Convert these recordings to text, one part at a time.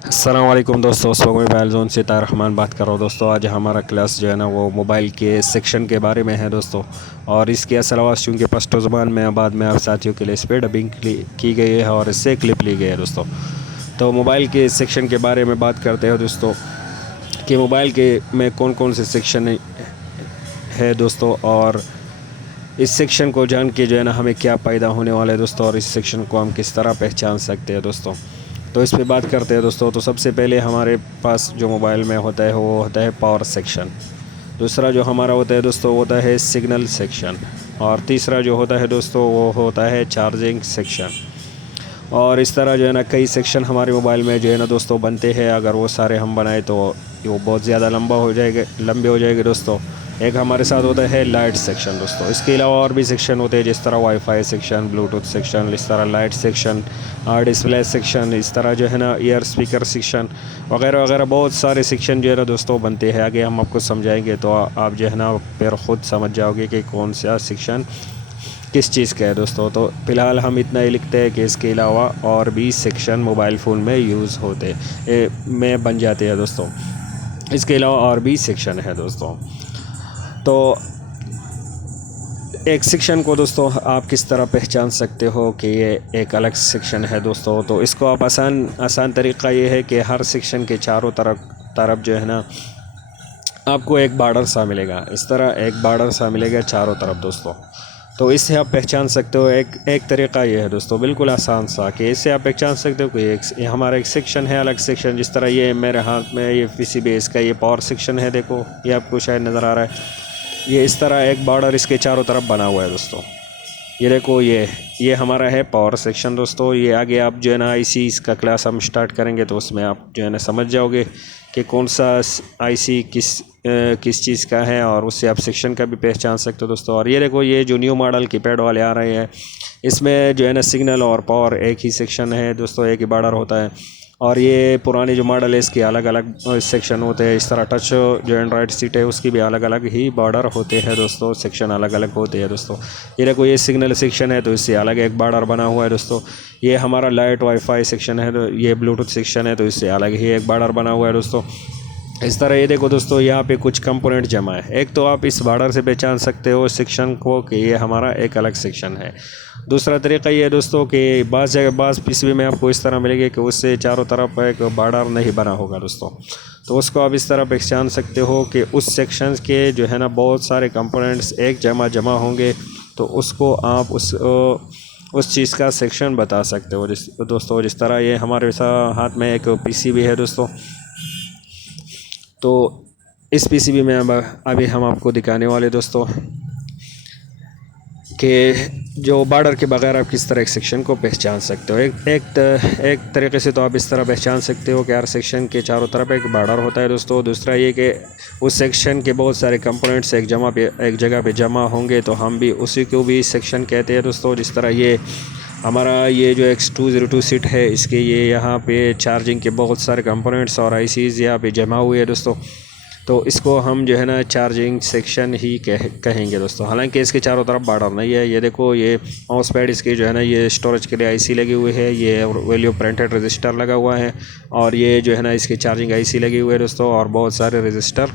अस्सलाम वालेकुम दोस्तों, उस वक्त मैं मोबाइल जोन से तार रहमान बात कर रहा हूँ। दोस्तों आज हमारा क्लास जो है ना वो मोबाइल के सेक्शन के बारे में है दोस्तों। और इसकी असल आवाज़ चूँकि पश्तो ज़बान में बाद में आप साथियों के लिए इस पर डबिंग की गई है और इससे क्लिप ली गई है दोस्तों। तो मोबाइल के सेक्शन के बारे में बात करते हैं दोस्तों कि मोबाइल के में कौन कौन से सेक्शन है दोस्तों, और इस सेक्शन को जान के जो है ना हमें क्या फ़ायदा होने वाला है दोस्तों, और इस सेक्शन को हम किस तरह पहचान सकते हैं दोस्तों। तो इस पे बात करते हैं दोस्तों। तो सबसे पहले हमारे पास जो मोबाइल में होता है वो होता है पावर सेक्शन। दूसरा जो हमारा होता है दोस्तों वो होता है सिग्नल सेक्शन। और तीसरा जो होता है दोस्तों वो होता है चार्जिंग सेक्शन। और इस तरह जो है ना कई सेक्शन हमारे मोबाइल में जो है ना दोस्तों बनते हैं। अगर वो सारे हम बनाए तो वो बहुत ज़्यादा लंबे हो जाएंगे दोस्तों। एक हमारे साथ होता है लाइट सेक्शन दोस्तों। इसके अलावा और भी सेक्शन होते हैं जिस तरह वाईफाई सेक्शन, ब्लूटूथ सेक्शन, इस तरह लाइट सेक्शन, डिस्प्ले सेक्शन, इस तरह जो है ना ईयर स्पीकर सेक्शन वगैरह वगैरह बहुत सारे सेक्शन जो है ना दोस्तों बनते हैं। आगे हम आपको समझाएंगे तो आप जो है ना फिर ख़ुद समझ जाओगे कि कौन सा सेक्शन किस चीज़ का है दोस्तों। तो फ़िलहाल हम इतना ही लिखते हैं कि इसके अलावा और भी सेक्शन मोबाइल फ़ोन में यूज़ होते में बन जाते हैं दोस्तों। इसके अलावा और भी सेक्शन है दोस्तों। तो एक सेक्शन को दोस्तों आप किस तरह पहचान सकते हो कि ये एक अलग सेक्शन है दोस्तों। तो इसको आप आसान तरीक़ा ये है कि हर सेक्शन के चारों तरफ जो है ना आपको एक बॉर्डर सा मिलेगा। इस तरह एक बॉर्डर सा मिलेगा चारों तरफ दोस्तों। तो इससे आप पहचान सकते हो। एक तरीक़ा ये है दोस्तों बिल्कुल आसान सा कि इससे आप पहचान सकते हो कि ये हमारा एक सेक्शन है, अलग सेक्शन। जिस तरह ये मेरे हाथ में ये पीसीबी इसका ये पावर सेक्शन है, देखो ये आपको शायद नज़र आ रहा है। ये इस तरह एक बॉर्डर इसके चारों तरफ बना हुआ है दोस्तों। ये देखो ये हमारा है पावर सेक्शन दोस्तों। ये आगे आप जो है ना आईसी इसका क्लास हम स्टार्ट करेंगे तो उसमें आप जो है ना समझ जाओगे कि कौन सा आईसी किस चीज़ का है, और उससे आप सेक्शन का भी पहचान सकते हो दोस्तों। और ये देखो ये जो न्यू मॉडल कीपैड वाले आ रहे हैं इसमें जो है ना सिग्नल और पावर एक ही सेक्शन है दोस्तों, एक ही बॉर्डर होता है। और ये पुराने जो मॉडल है इसके अलग अलग सेक्शन होते हैं। इस तरह टच जो एंड्रॉयड सीट है उसकी भी अलग अलग ही बॉर्डर होते हैं दोस्तों, सेक्शन अलग अलग होते हैं दोस्तों। ये देखो ये सिग्नल सेक्शन है तो इससे अलग एक बॉर्डर बना हुआ है दोस्तों। ये हमारा लाइट वाईफाई सेक्शन है, तो ये ब्लूटूथ सेक्शन है तो इससे अलग ही एक बॉर्डर बना हुआ है दोस्तों। इस तरह ये देखो दोस्तों यहाँ पे कुछ कंपोनेंट जमा है। एक तो आप इस बॉर्डर से पहचान सकते हो सेक्शन को कि ये हमारा एक अलग सेक्शन है। दूसरा तरीका ये है दोस्तों कि बाज़ पीसीबी में आपको इस तरह मिलेगी कि उससे चारों तरफ एक बॉर्डर नहीं बना होगा दोस्तों। तो उसको आप इस तरह पहचान सकते हो कि उस सेक्शन के जो है ना बहुत सारे कंपोनेंट्स एक जमा होंगे, तो उसको आप उस चीज़ का सेक्शन बता सकते हो दोस्तों। जिस तरह ये हमारे हाथ में एक पीसीबी है दोस्तों। तो इस पीसीबी में अभी हम आपको दिखाने वाले दोस्तों कि जो बॉर्डर के बगैर आप किस तरह एक सेक्शन को पहचान सकते हो। एक तरीके से तो आप इस तरह पहचान सकते हो कि हर सेक्शन के चारों तरफ एक बॉर्डर होता है दोस्तों। दूसरा ये कि उस सेक्शन के बहुत सारे कंपोनेंट्स एक जगह पे जमा होंगे तो हम भी उसी को भी सेक्शन कहते हैं दोस्तों। जिस तरह ये हमारा ये जो X202 सीट है इसके ये यहाँ पे चार्जिंग के बहुत सारे कंपोनेंट्स और आईसीज़ यहाँ पे जमा हुए हैं दोस्तों। तो इसको हम जो है ना चार्जिंग सेक्शन ही कहेंगे दोस्तों। हालांकि इसके चारों तरफ बॉर्डर नहीं है। ये देखो ये माउस पैड इसके जो है ना ये स्टोरेज के लिए आईसी लगी हुई है, ये वैल्यू प्रिंटेड रजिस्टर लगा हुआ है, और ये जो है ना इसकी चार्जिंग आईसी लगी हुई है दोस्तों, और बहुत सारे रजिस्टर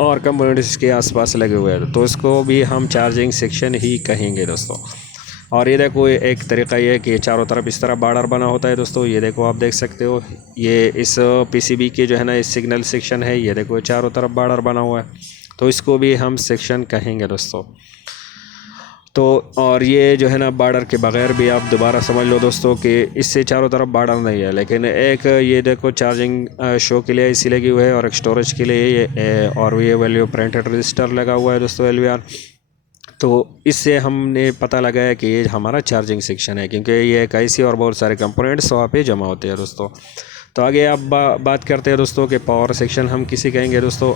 और कंपोनेंट्स इसके आसपास लगे हुए हैं। तो इसको भी हम चार्जिंग सेक्शन ही कहेंगे दोस्तों। और ये देखो एक तरीका ये है कि चारों तरफ इस तरह बॉर्डर बना होता है दोस्तों। ये देखो आप देख सकते हो ये इस पीसीबी के जो है ना इस सिग्नल सेक्शन है। ये देखो चारों तरफ बॉर्डर बना हुआ है, तो इसको भी हम सेक्शन कहेंगे दोस्तों। तो और ये जो है ना बॉर्डर के बगैर भी आप दोबारा समझ लो दोस्तों कि इससे चारों तरफ बॉर्डर नहीं है, लेकिन एक ये देखो चार्जिंग शो के लिए इसी लगी हुई है, और एक स्टोरेज के लिए ये और ये वैल्यू प्रिंटेड रजिस्टर लगा हुआ है दोस्तों, LVR। तो इससे हमने पता लगाया कि ये हमारा चार्जिंग सेक्शन है, क्योंकि ये एक आईसी और बहुत सारे कंपोनेंट्स वहाँ पे जमा होते हैं दोस्तों। तो आगे आप बात करते हैं दोस्तों कि पावर सेक्शन हम किसी कहेंगे दोस्तों।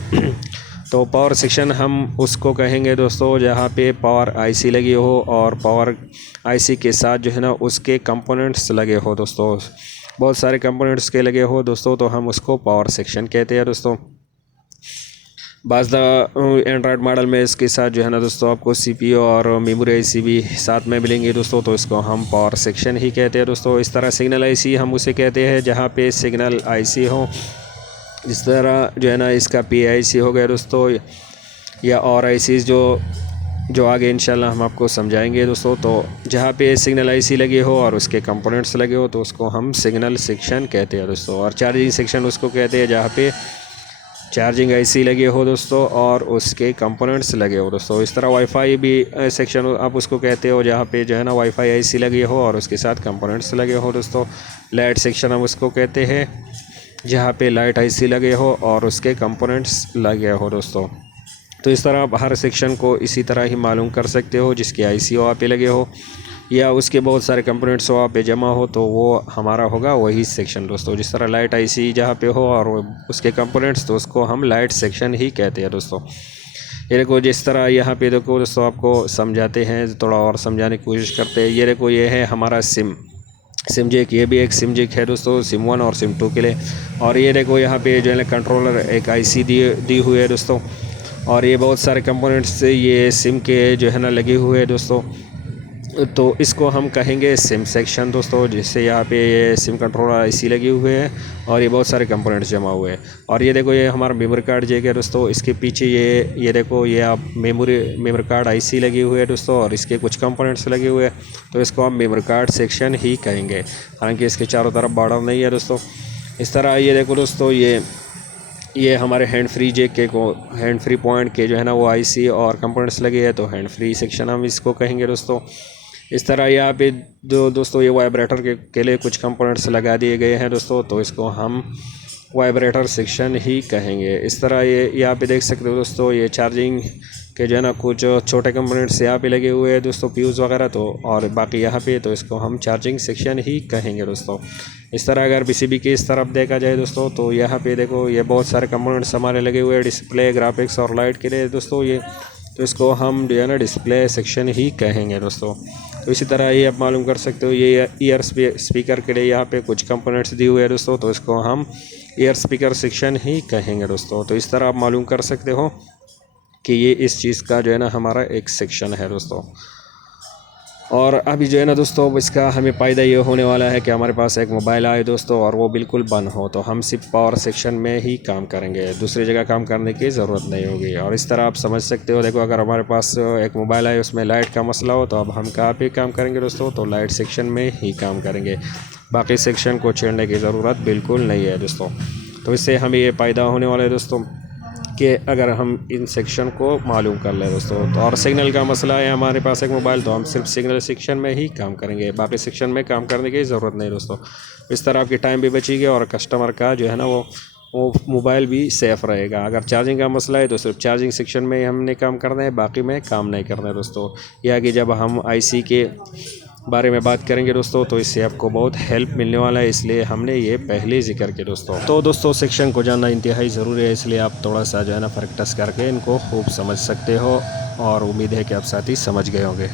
तो पावर सेक्शन हम उसको कहेंगे दोस्तों जहाँ पे पावर आईसी लगी हो और पावर आईसी के साथ जो है ना उसके कंपोनेंट्स लगे हो दोस्तों, बहुत सारे कंपोनेंट्स के लगे हो दोस्तों, तो हम उसको पावर सेक्शन कहते हैं दोस्तों। बाज़ एंड्रॉयड मॉडल में इसके साथ जो है ना दोस्तों आपको CPU और मेमोरी IC भी साथ में मिलेंगे दोस्तों, तो इसको हम पावर सेक्शन ही कहते हैं दोस्तों। इस तरह सिग्नल IC हम उसे कहते हैं जहाँ पे सिग्नल IC हो, जिस तरह जो है ना इसका PIC हो गया दोस्तों, या और ICs जो आगे इंशाल्लाह हम आपको समझाएंगे दोस्तों। तो जहाँ पे सिग्नल IC लगे हो और उसके कंपोनेंट्स लगे हो तो उसको हम सिग्नल सेक्शन कहते हैं दोस्तों। और चार्जिंग सेक्शन उसको कहते हैं जहाँ पे चार्जिंग IC लगे हो दोस्तों और उसके कंपोनेंट्स लगे हो दोस्तों। इस तरह वाईफाई भी सेक्शन आप उसको कहते हो जहाँ पे जो है ना वाईफाई IC लगे हो और उसके साथ कंपोनेंट्स लगे हो दोस्तों। लाइट सेक्शन हम उसको कहते हैं जहाँ पे लाइट IC लगे हो और उसके कंपोनेंट्स लगे हो दोस्तों। तो इस तरह आप हर सेक्शन को इसी तरह ही मालूम कर सकते हो, जिसके IC वहाँ पे लगे हो या उसके बहुत सारे कंपोनेंट्स वहाँ पे जमा हो तो वो हमारा होगा वही सेक्शन दोस्तों। जिस तरह लाइट IC जहाँ पे हो और उसके कंपोनेंट्स, तो उसको हम लाइट सेक्शन ही कहते हैं दोस्तों। ये देखो जिस तरह यहाँ पे देखो दोस्तों आपको समझाते हैं, थोड़ा और समझाने की कोशिश करते हैं। ये देखो ये है हमारा सिम जैक, ये भी एक सिम जैक है दोस्तों, सिम 1 और सिम 2 के लिए। और ये देखो यहाँ पे जो है ना कंट्रोलर एक IC दी हुई है दोस्तों, और ये बहुत सारे कंपोनेंट्स से ये सिम के जो है ना लगे हुए हैं दोस्तों। तो इसको हम कहेंगे सिम सेक्शन दोस्तों, जिससे यहाँ पे ये सिम कंट्रोलर IC लगे हुए हैं और ये बहुत सारे कंपोनेंट्स जमा हुए हैं। और ये देखो ये हमारा मेमोरी कार्ड जैक है दोस्तों, इसके पीछे ये देखो ये आप मेमोरी कार्ड IC लगी हुई है दोस्तों और इसके कुछ कंपोनेंट्स लगे हुए हैं, तो इसको हम मेमोरी कार्ड सेक्शन ही कहेंगे। हालांकि इसके चारों तरफ बॉर्डर नहीं है दोस्तों। इस तरह ये देखो दोस्तों ये हमारे हैंड फ्री जैक के हैंड फ्री पॉइंट के जो है ना वो IC और कंपोनेंट्स लगे हैं, तो हैंड फ्री सेक्शन हम इसको कहेंगे दोस्तों। इस तरह यहाँ पे दोस्तों ये वाइब्रेटर के लिए कुछ कंपोनेंट्स लगा दिए गए हैं दोस्तों, तो इसको हम वाइब्रेटर सेक्शन ही कहेंगे। इस तरह ये यहाँ पे देख सकते हो दोस्तों, ये चार्जिंग के जो है ना कुछ छोटे कंपोनेंट्स यहाँ पे लगे हुए हैं दोस्तों, फ्यूज़ वगैरह, तो और बाकी यहाँ पे, तो इसको हम चार्जिंग सेक्शन ही कहेंगे दोस्तों। इस तरह अगर PCB की इस तरफ देखा जाए दोस्तों, तो यहाँ पे देखो ये बहुत सारे कंपोनेंट्स हमारे लगे हुए हैं डिस्प्ले, ग्राफिक्स और लाइट के लिए दोस्तों। ये तो इसको हम जो है ना डिस्प्ले सेक्शन ही कहेंगे दोस्तों। तो इसी तरह ये आप मालूम कर सकते हो, ये ईयर स्पीकर के लिए यहाँ पे कुछ कंपोनेंट्स दिए हुए हैं दोस्तों, तो इसको हम ईयर स्पीकर सेक्शन ही कहेंगे दोस्तों। तो इस तरह आप मालूम कर सकते हो कि ये इस चीज़ का जो है ना हमारा एक सेक्शन है दोस्तों। और अभी जो है ना दोस्तों इसका हमें फ़ायदा ये होने वाला है कि हमारे पास एक मोबाइल आए दोस्तों और वो बिल्कुल बंद हो, तो हम सिर्फ पावर सेक्शन में ही काम करेंगे, दूसरी जगह काम करने की ज़रूरत नहीं होगी। और इस तरह आप समझ सकते हो, देखो अगर हमारे पास एक मोबाइल आए उसमें लाइट का मसला हो, तो अब हम कहाँ पे काम करेंगे दोस्तों, तो लाइट सेक्शन में ही काम करेंगे, बाकी सेक्शन को छेड़ने की ज़रूरत बिल्कुल नहीं है दोस्तों। तो इससे हमें ये फ़ायदा होने वाला है दोस्तों कि अगर हम इन सेक्शन को मालूम कर लें दोस्तों। तो और सिग्नल का मसला है हमारे पास एक मोबाइल, तो हम सिर्फ सिग्नल सेक्शन में ही काम करेंगे, बाकी सेक्शन में काम करने की ज़रूरत नहीं दोस्तों। इस तरह आपकी टाइम भी बचेगी और कस्टमर का जो है ना वो मोबाइल भी सेफ़ रहेगा। अगर चार्जिंग का मसला है तो सिर्फ चार्जिंग सेक्शन में हमने काम करना है, बाकी में काम नहीं करना है दोस्तों। या कि जब हम IC के बारे में बात करेंगे दोस्तों, तो इससे आपको बहुत हेल्प मिलने वाला है, इसलिए हमने ये पहले जिक्र किया दोस्तों। तो दोस्तों सेक्शन को जानना इंतहाई ज़रूरी है, इसलिए आप थोड़ा सा जो है ना फ़र्क टच करके इनको खूब समझ सकते हो, और उम्मीद है कि आप साथ ही समझ गए होंगे।